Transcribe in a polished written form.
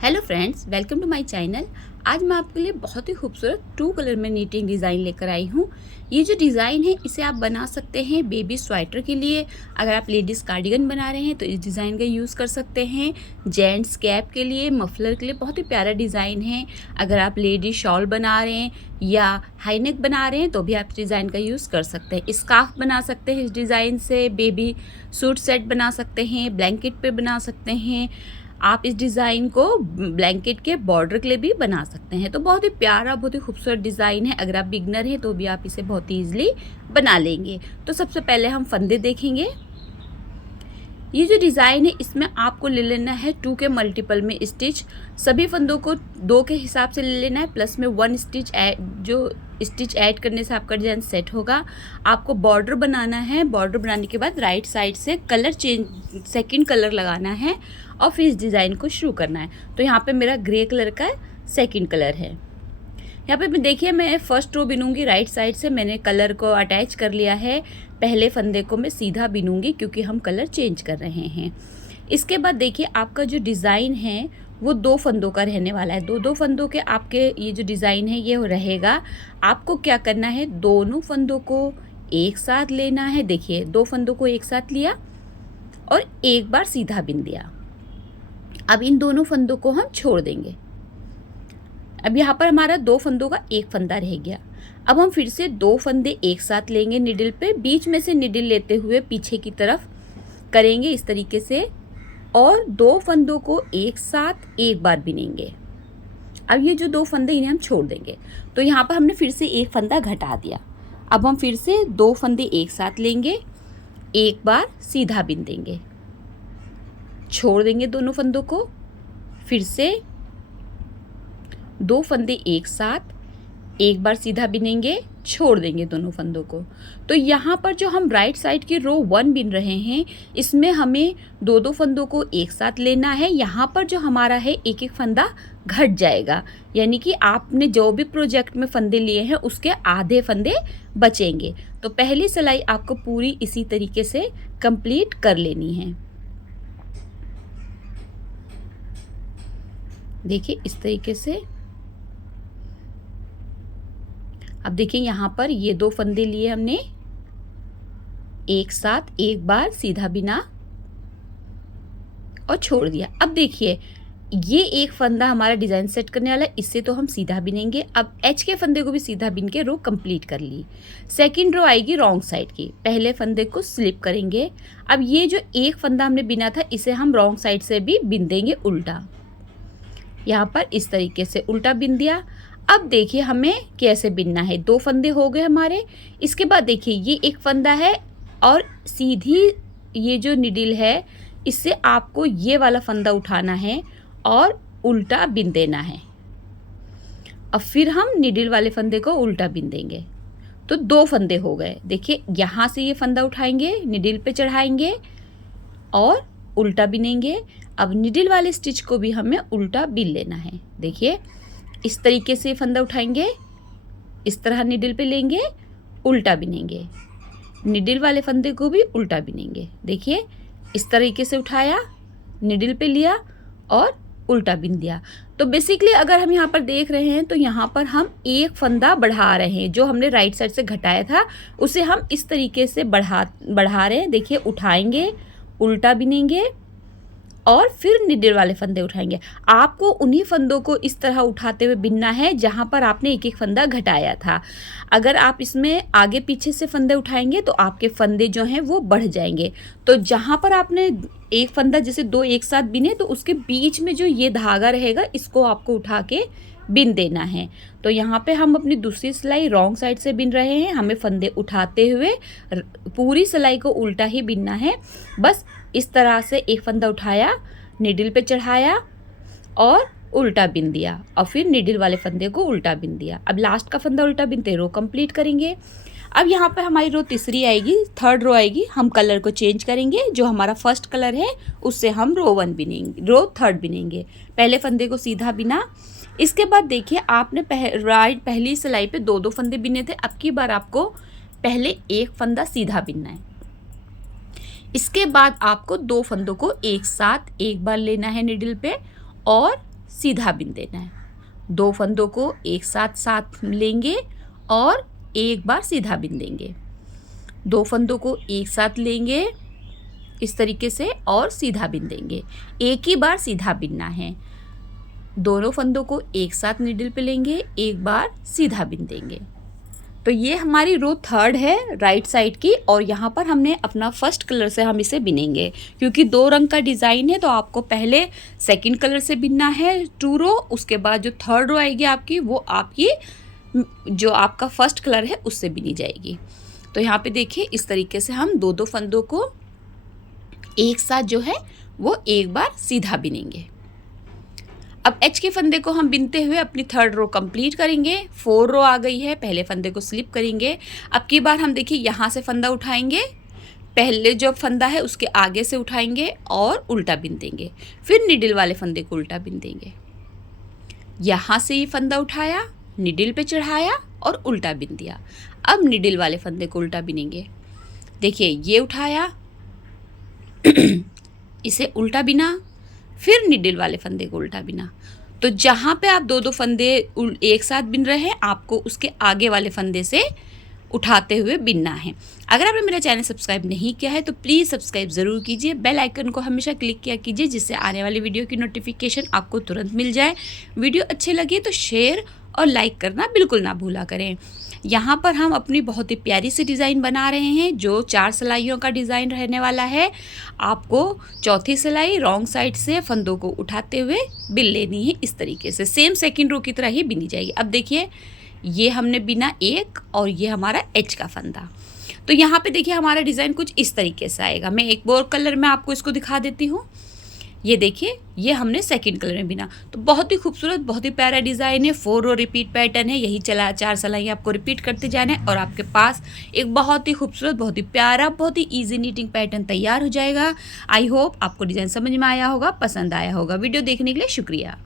Hello friends, welcome to my channel. आज मैं आपके लिए बहुत ही खूबसूरत 2 कलर में नीटिंग डिज़ाइन लेकर आई हूँ। ये जो डिज़ाइन है इसे आप बना सकते हैं बेबी स्वेटर के लिए। अगर आप लेडीज़ कार्डिगन बना रहे हैं तो इस डिज़ाइन का यूज़ कर सकते हैं। जेंट्स कैप के लिए, मफलर के लिए बहुत ही प्यारा डिज़ाइन है। अगर आप लेडीज शॉल बना रहे हैं या हाई नेक बना रहे हैं तो भी आप इस डिज़ाइन का यूज़ कर सकते हैं। स्कार्फ बना सकते हैं इस डिज़ाइन से, बेबी सूट सेट बना सकते हैं, ब्लैंकेट पे बना सकते हैं। आप इस डिज़ाइन को ब्लैंकेट के बॉर्डर के लिए भी बना सकते हैं। तो बहुत ही प्यारा, बहुत ही खूबसूरत डिज़ाइन है। अगर आप बिगनर हैं तो भी आप इसे बहुत ईजिली बना लेंगे। तो सबसे पहले हम फंदे देखेंगे। ये जो डिज़ाइन है इसमें आपको ले लेना है 2 के मल्टीपल में स्टिच। सभी फंदों को 2 के हिसाब से ले लेना है, प्लस में 1 स्टिच जो स्टिच ऐड करने से आपका डिज़ाइन सेट होगा। आपको बॉर्डर बनाना है। बॉर्डर बनाने के बाद राइट साइड से कलर चेंज, सेकंड कलर लगाना है और फिर इस डिज़ाइन को शुरू करना है। तो यहाँ पे मेरा ग्रे कलर का सेकंड कलर है। यहाँ पे देखिए मैं फर्स्ट रो बिनूंगी। राइट साइड से मैंने कलर को अटैच कर लिया है। पहले फंदे को मैं सीधा बिनूंगी क्योंकि हम कलर चेंज कर रहे हैं। इसके बाद देखिए आपका जो डिज़ाइन है वो 2 फंदों का रहने वाला है। 2-2 फंदों के आपके ये जो डिज़ाइन है ये रहेगा। आपको क्या करना है, दोनों फंदों को एक साथ लेना है। देखिए 2 फंदों को एक साथ लिया और एक बार सीधा बिन दिया। अब इन दोनों फंदों को हम छोड़ देंगे। अब यहाँ पर हमारा 2 फंदों का एक फंदा रह गया। अब हम फिर से 2 फंदे एक साथ लेंगे निडल पे, बीच में से निडल लेते हुए पीछे की तरफ करेंगे इस तरीके से और 2 फंदों को एक साथ एक बार बिनेंगे। अब ये जो 2 फंदे इन्हें हम छोड़ देंगे। तो यहाँ पर हमने फिर से एक फंदा घटा दिया। अब हम फिर से 2 फंदे एक साथ लेंगे, एक बार सीधा बिन देंगे, छोड़ देंगे दोनों फंदों को, फिर से 2 फंदे एक साथ एक बार सीधा बिनेंगे, छोड़ देंगे दोनों फंदों को। तो यहाँ पर जो हम राइट साइड की रो 1 बिन रहे हैं इसमें हमें 2-2 फंदों को एक साथ लेना है। यहाँ पर जो हमारा है एक एक फंदा घट जाएगा, यानी कि आपने जो भी प्रोजेक्ट में फंदे लिए हैं उसके आधे फंदे बचेंगे। तो पहली सिलाई आपको पूरी इसी तरीके से कंप्लीट कर लेनी है। देखिए इस तरीके से। अब देखिए यहाँ पर ये 2 फंदे लिए हमने एक साथ एक बार सीधा बिना और छोड़ दिया। अब देखिए ये एक फंदा हमारा डिज़ाइन सेट करने वाला है, इससे तो हम सीधा बिनेंगे। अब एच के फंदे को भी सीधा बिन के रो कंप्लीट कर ली। सेकंड रो आएगी रॉन्ग साइड की, पहले फंदे को स्लिप करेंगे। अब ये जो एक फंदा हमने बिना था इसे हम रॉन्ग साइड से भी बिन देंगे उल्टा। यहाँ पर इस तरीके से उल्टा बिन दिया। अब देखिए हमें कैसे बिनना है। 2 फंदे हो गए हमारे। इसके बाद देखिए ये एक फंदा है और सीधी ये जो निडिल है इससे आपको ये वाला फंदा उठाना है और उल्टा बिन देना है। अब फिर हम निडिल वाले फंदे को उल्टा बिन देंगे। तो 2 फंदे हो गए। देखिए यहाँ से ये फंदा उठाएंगे, निडिल पे चढ़ाएंगे और उल्टा बिनेंगे। अब निडिल वाले स्टिच को भी हमें उल्टा बिन लेना है। देखिए इस तरीके से फंदा उठाएंगे, इस तरह निडिल पे लेंगे, उल्टा बिनेंगे, निडिल वाले फंदे को भी उल्टा बिनेंगे। देखिए इस तरीके से उठाया, निडिल पे लिया और उल्टा बिन दिया। तो बेसिकली अगर हम यहाँ पर देख रहे हैं तो यहाँ पर हम एक फंदा बढ़ा रहे हैं। जो हमने राइट साइड से घटाया था उसे हम इस तरीके से बढ़ा रहे हैं। देखिए उठाएंगे, उल्टा बिनेंगे और फिर निडिल वाले फंदे उठाएंगे। आपको उन्हीं फंदों को इस तरह उठाते हुए बिनना है जहाँ पर आपने एक एक फंदा घटाया था। अगर आप इसमें आगे पीछे से फंदे उठाएंगे तो आपके फंदे जो हैं वो बढ़ जाएंगे। तो जहाँ पर आपने एक फंदा जैसे 2 एक साथ बिने तो उसके बीच में जो ये धागा रहेगा इसको आपको उठा के बिन देना है। तो यहाँ पे हम अपनी दूसरी सिलाई रॉन्ग साइड से बिन रहे हैं। हमें फंदे उठाते हुए पूरी सिलाई को उल्टा ही बिनना है। बस इस तरह से एक फंदा उठाया, निडिल पे चढ़ाया और उल्टा बिन दिया और फिर निडिल वाले फंदे को उल्टा बिन दिया। अब लास्ट का फंदा उल्टा बिनते रो कंप्लीट करेंगे। अब यहाँ पे हमारी रो तीसरी आएगी, थर्ड रो आएगी। हम कलर को चेंज करेंगे। जो हमारा फर्स्ट कलर है उससे हम रो 1 बिनेंगे, रो 3 बिनेंगे। पहले फंदे को सीधा बिना। इसके बाद देखिए आपने पहली सिलाई पे 2-2 फंदे बिने थे। अब की बार आपको पहले एक फंदा सीधा बिनना है। इसके बाद आपको 2 फंदों को एक साथ एक बार लेना है निडल पे और सीधा बिन देना है। 2 फंदों को एक साथ साथ लेंगे और एक बार सीधा बिन देंगे। 2 फंदों को एक साथ लेंगे इस तरीके से और सीधा बिन देंगे। एक ही बार सीधा बिनना है। दोनों फंदों को एक साथ नीडल पे लेंगे, एक बार सीधा बिन देंगे। तो ये हमारी रो 3rd है राइट साइड की, और यहाँ पर हमने अपना फर्स्ट कलर से हम इसे बिनेंगे। क्योंकि 2 रंग का डिज़ाइन है तो आपको पहले सेकंड कलर से बिनना है 2 रो, उसके बाद जो 3rd रो आएगी आपकी वो आपकी जो आपका फर्स्ट कलर है उससे बिनी जाएगी। तो यहाँ पे देखिए इस तरीके से हम 2-2 फंदों को एक साथ जो है वो एक बार सीधा बिनेंगे। अब एच के फंदे को हम बिनते हुए अपनी 3rd रो कंप्लीट करेंगे। 4 रो आ गई है, पहले फंदे को स्लिप करेंगे। अब की बार हम देखिए यहाँ से फंदा उठाएंगे, पहले जो फंदा है उसके आगे से उठाएंगे और उल्टा बिन देंगे। फिर निडल वाले फंदे को उल्टा बिन देंगे। यहाँ से ये फंदा उठाया, निडल पे चढ़ाया और उल्टा बिन दिया। अब निडल वाले फंदे को उल्टा बिनेंगे। देखिए ये उठाया इसे उल्टा बिना, फिर निडल वाले फंदे को उल्टा बिना। तो जहाँ पे आप 2-2 फंदे एक साथ बिन रहे हैं आपको उसके आगे वाले फंदे से उठाते हुए बिनना है। अगर आपने मेरा चैनल सब्सक्राइब नहीं किया है तो प्लीज़ सब्सक्राइब ज़रूर कीजिए। बेल आइकन को हमेशा क्लिक किया कीजिए जिससे आने वाली वीडियो की नोटिफिकेशन आपको तुरंत मिल जाए। वीडियो अच्छी लगे तो शेयर और लाइक करना बिल्कुल ना भूला करें। यहाँ पर हम अपनी बहुत ही प्यारी सी डिज़ाइन बना रहे हैं जो 4 सिलाइयों का डिज़ाइन रहने वाला है। आपको चौथी सिलाई रॉन्ग साइड से फंदों को उठाते हुए बिन लेनी है इस तरीके से। सेम सेकंड रो की तरह ही बिनी जाएगी। अब देखिए ये हमने बिना एक और ये हमारा एच का फंदा। तो यहाँ पे देखिए हमारा डिज़ाइन कुछ इस तरीके से आएगा। मैं एक और कलर में आपको इसको दिखा देती हूँ। ये देखिए ये हमने सेकंड कलर में बिना। तो बहुत ही खूबसूरत, बहुत ही प्यारा डिज़ाइन है। 4 रो रिपीट पैटर्न है। यही 4 सिलाई आपको रिपीट करते जाना है और आपके पास एक बहुत ही खूबसूरत, बहुत ही प्यारा, बहुत ही ईजी नीटिंग पैटर्न तैयार हो जाएगा। आई होप आपको डिज़ाइन समझ में आया होगा, पसंद आया होगा। वीडियो देखने के लिए शुक्रिया।